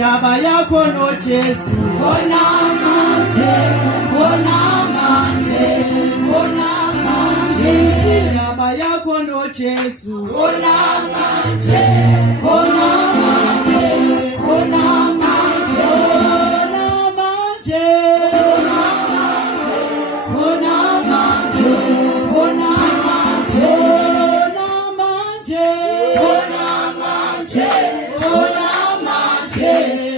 Jaba yako no Jesu. Kona manje, kona manje, kona manje. Jaba yako no Jesu. Kona manje, kona manje, kona manje, kona manje, kona manje, kona manje, kona manje, kona manje, kona manje.